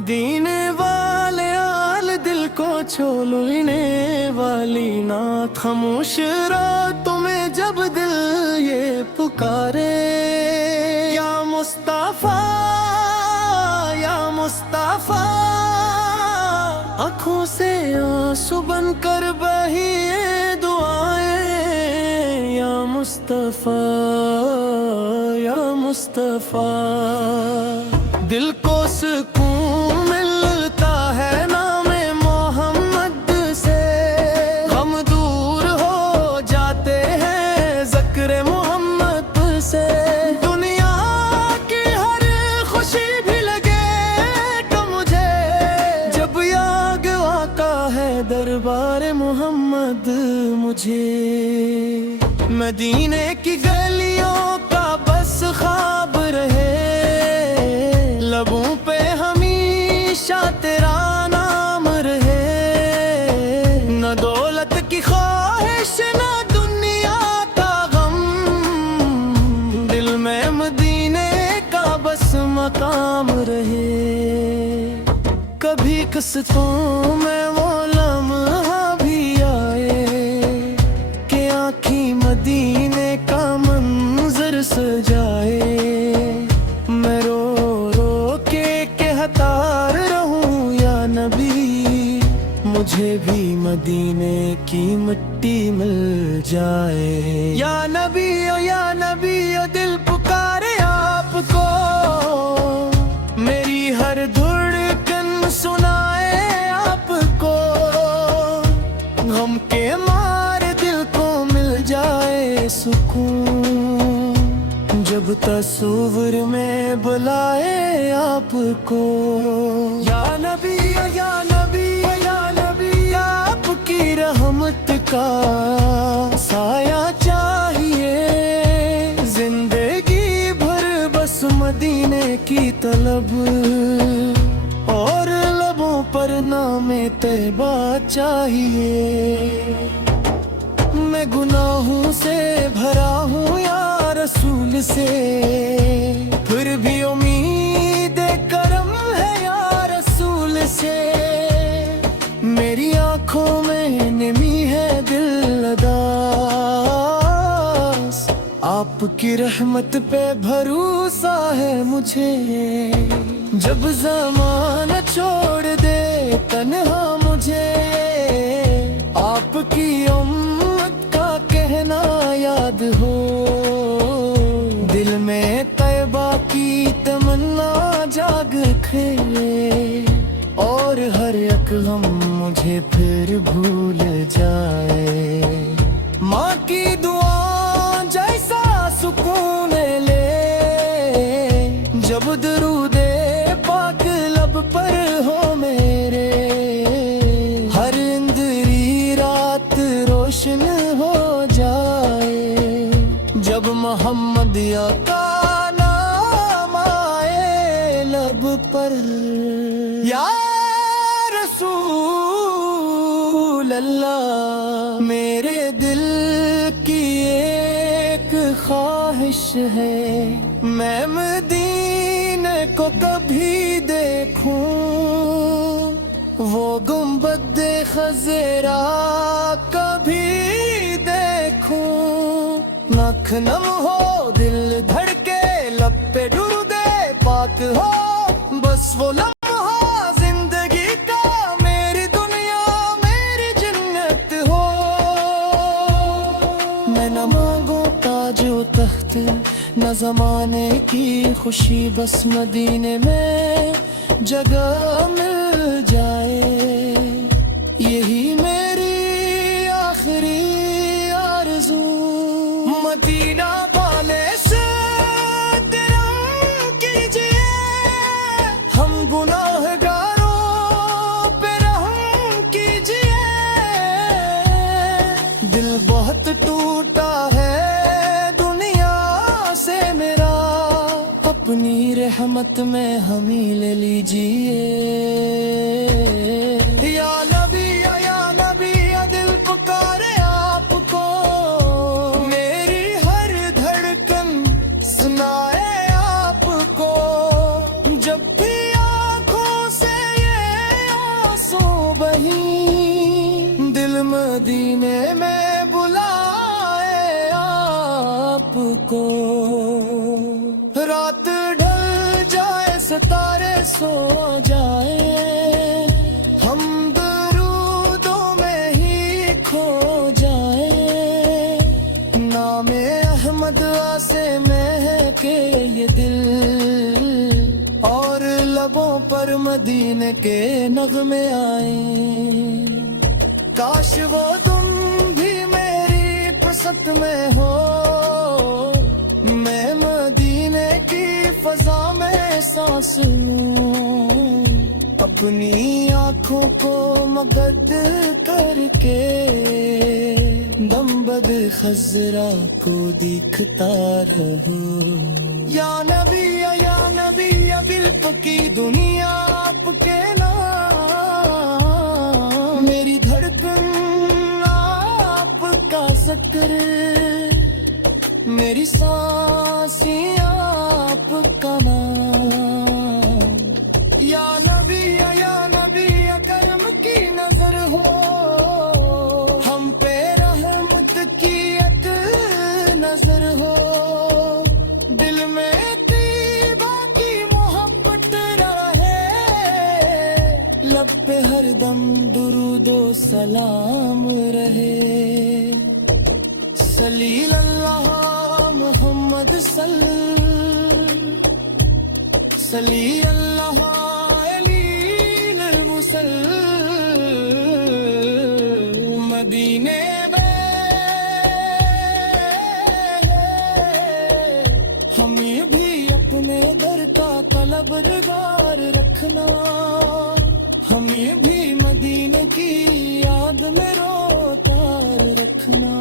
मदीने वाले आल दिल को छोलने वाली नात खामोश रातों में जब दिल ये पुकारे या मुस्तफा या मुस्तफा, आँखों से आंसू बनकर बही ये दुआएं या मुस्तफा या मुस्तफा। दिल को सुकून मिलता है नामे मोहम्मद से, हम दूर हो जाते हैं ज़िक्र मोहम्मद से। दुनिया की हर खुशी भी लगे तो मुझे जब याद आता है दरबार मोहम्मद मुझे। मदीने की गलियों का बस ख्वाब रहे, लबों पे हमेशा तेरा नाम रहे। न दौलत की ख्वाहिश न दुनिया का गम, दिल में मदीने का बस मकाम रहे। कभी किस्तों में वो लम्हा भी आए कि आँखी मदीने का मंजर सजाए। मैं रो रो के कहतार रहूं या नबी, मुझे भी मदीने की मिट्टी मिल जाए। या नबी ओ दिल पुकारे आपको, मेरी हर धड़कन सुनाए आपको। गम के मार दिल को मिल जाए सुकून, जब तस्वीर में बुलाए आपको। या नबी आपकी रहमत का साया चाहिए, जिंदगी भर बस मदीने की तलब, और लबों पर नामे तैबा चाहिए। मैं गुनाहों से भरा हूँ या रसूल से, फिर भी उम्मीद करम है या रसूल से। मेरी आँखों में नमी है दिल अदास, आपकी रहमत पे भरोसा है मुझे। जब ज़माना छोड़ दे तन्हा मुझे, आपकी उम्मत का कहना याद हो। दिल में तैबा की तमन्ना जाग खेले, और हर एक गम मुझे फिर भूल जाए। माँ की दुआ जैसा सुकून ले, जब दरूदे पाक लब पर हो मेरे। हर इंदरी रात रोशन हो जाए, जब मोहम्मद का नाम आए लब पर। या रसूल अल्लाह, मेरे दिल की एक ख्वाहिश है, मैं मदीने को कभी देखूं। वो गुंबद खज़रा कभी देखूं। नख नम हो दिल धड़के, लब पे दुरूदे पाक हो, बस वो लम्हा जिंदगी का मेरी दुनिया मेरी जन्नत हो। मैं न मांगू ताजो तख्त न ज़माने की खुशी, बस मदीने में जगह मिल जाए। यही मेरी आखिरी आरज़ू, मदीना वाले से करम कीजिए, हम गुनाहगारों पे रहम कीजिए। दिल बहुत टूटा है दुनिया से मेरा, अपनी रहमत में हम ही ले लीजिए। या नबी दिल पुकारे आपको, मेरी हर धड़कन सुनाए आपको। जब भी आँखों से مدینے میں بلائے آپ کو، رات ڈھل جائے ستارے سو جائے، ہم درودوں میں ہی کھو جائے، نام احمد سے مہکے یہ دل، اور لبوں پر مدینے کے نغمے آئیں، کاش وہ تم بھی میری پسند میں ہو، میں مدینے کی فضا میں سانس لوں، اپنی آنکھوں کو مگد کر کے گنبد خضرا کو دیکھتا رہوں، یا نبی یا نبی یا بالپ کی دنیا آپ کے نام، میری دھڑکن آپ کا ذکر، میری سانسیں آپ کا نام، یا نبی یا نبی یا کرم کی نظر ہو، ہم پہ رحمت کی ایک نظر ہو، دل میں طیبہ کی محبت رہے، لب پہ ہر دم درود و سلام رہے، صلی اللہ محمد صلی اللہ علی المسل، مدینے میں ہمیں بھی اپنے در کا طلبگار رکھنا، ہمیں بھی مدینے کی یاد میں روتار رکھنا۔